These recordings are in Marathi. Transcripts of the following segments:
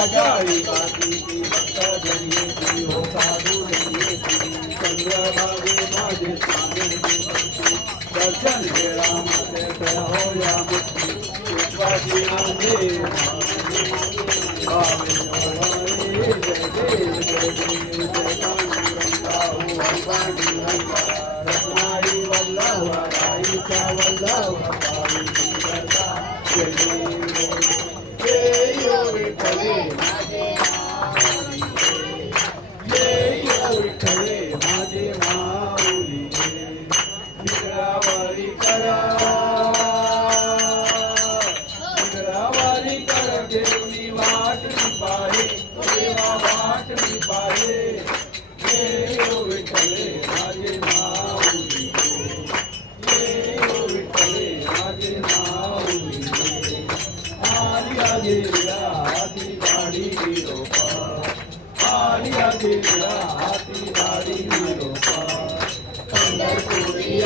काजाळी काठी भक्त जरी हो साधू जरी चंद्रभागे माझे स्वामी दर्शन वेळा मध्ये हो या मुक्ती विश्वासी माझे रत्नाई वल्लभ राईचा वल्लभ विठ्ठले माझे माऊली विक्रावरी करा देवनी वाट पाहे देवा वाट पाहे विठ्ठले माझे माऊली विठ्ठले माझे माऊली आली हाती गाडी रोपा आली हाती गाडी रोपा पंढरपुरी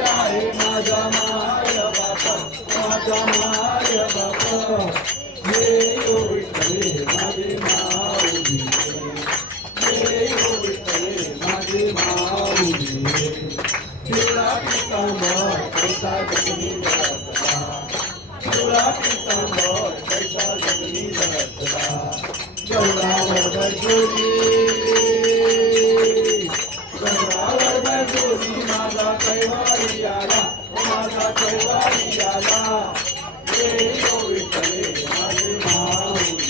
आहे माझा माय बापा माझा माय बापा हे विठ्ठले माझे माऊली हे विठ्ठले माझे माऊली तुला पितांबर कैसा जगनी जगतला तुला पितांबर कैसा जगनी जगतला गौरावर बजोरी माझा कैवारी आला माझा कैवारी आला विठ्ठले माझे माऊली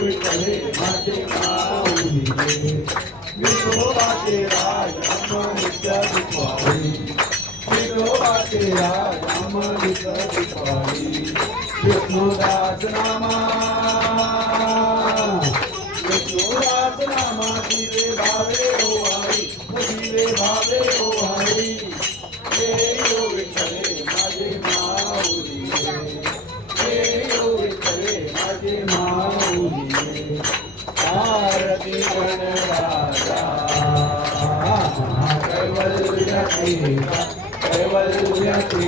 विठ्ठले माझे माऊली विठोबाचे राज अमृत दिपाळी विठोबाचे राज अमृत दिपाळी विष्णुदास नामा दिवे भावे ओ हरी दिवे भावे ओ हरी विठ्ठले माझे माऊली विठ्ठले माझे माऊली आरती गणराजा कैवल्याची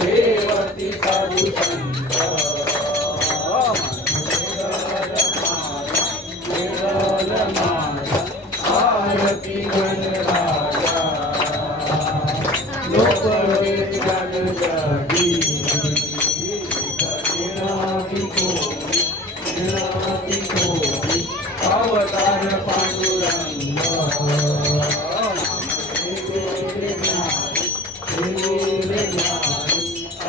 देवती साधू संत आरती गणराजा लोकवेद गण जागी अवतार पांडुरंग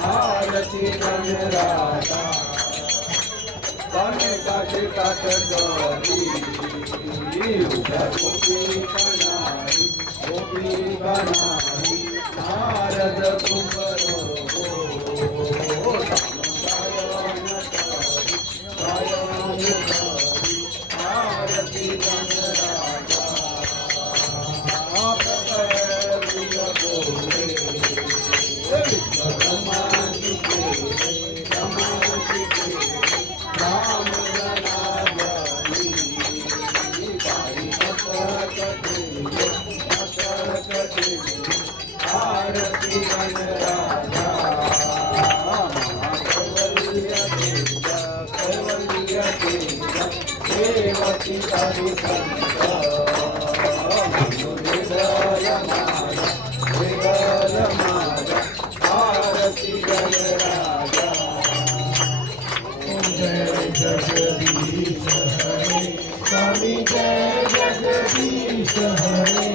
आरती गणराजा पाने काटे काट गरी गोपी बनाई नारद कुंभरो आरती गणराजा आरती गणराजा देवती साधु संत आरती गणराजा जय जगदीश हरे स्वामी जय जगदीश हरे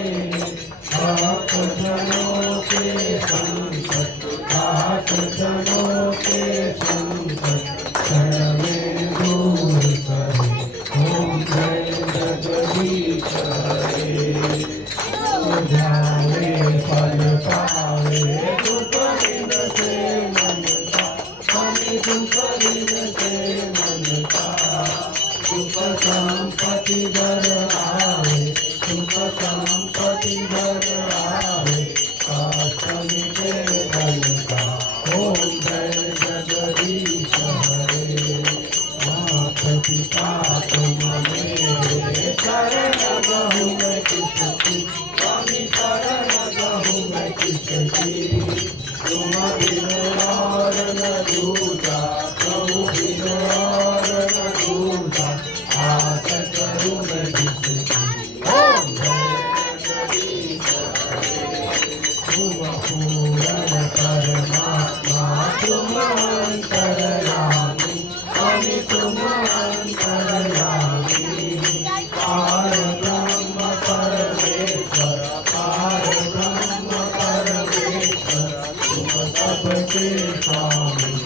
आप जनों के संकट आप जनों के संकट क्षण में दूर करे ओम जय जगदीश हरे जावे फल पावे दुख दिन से मन का स्वामी दुख दिन से मन का सुख संपत्ति घर आवे सुख संपत्ति घर आवे काष्टमी के धन का ओम जय जगदीश हरे मात पिता तुम मेरे शरण गहु मैं किसकी स्वामी शरण गहु मैं किसकी तुम बिना तुम पूर्ण परमात्मा तुम अंतर्यामी स्वामी तुम अंतर्यामी पार ब्रह्म परमेश्वर पार ब्रह्म परमेश्वर तुम सबके स्वामी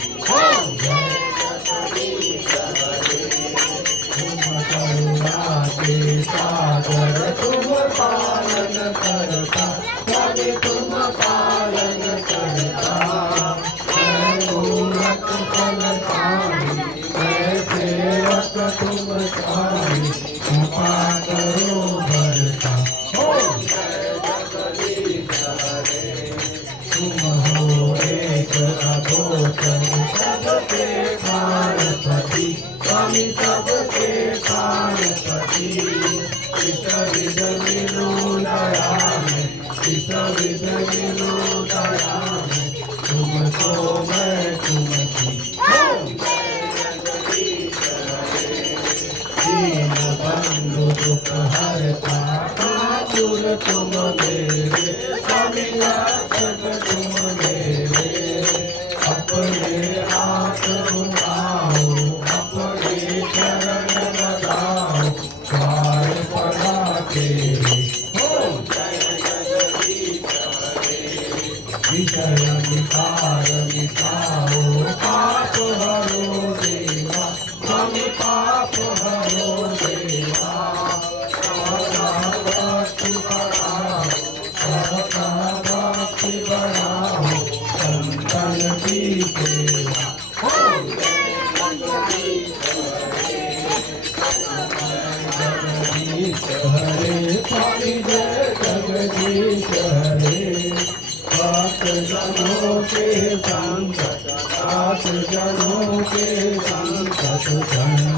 के सागर तुम पालन करता स्वामी तुम पालन करता मैं मूरत फल स्वामी मैं सेवक तुम स्वामी कृपा करो भरता तुम हो एक अगोचर सबके पारपति स्वामी सबके पारपति इस विध विनोदया में इस विध विनोदया में तुमको मैं तुमकी दीन बंधु दुख हरता ठाकुर तुम मेरे स्वामी रक्षक तुम मेरे अपने हाथ उठाओ अपने चरण लगाओ द्वार पड़ा तेरे विजय विकार मिटाओ पाप हरो देवा स्वामी पाप हरो देवा भक्ति बढ़ाओ भक्ति बढ़ाओ संतन की सेवा जगदीश हरे स्वामी जय जगदीश हरे भक्त जनों के संकट भक्त जनों के संकट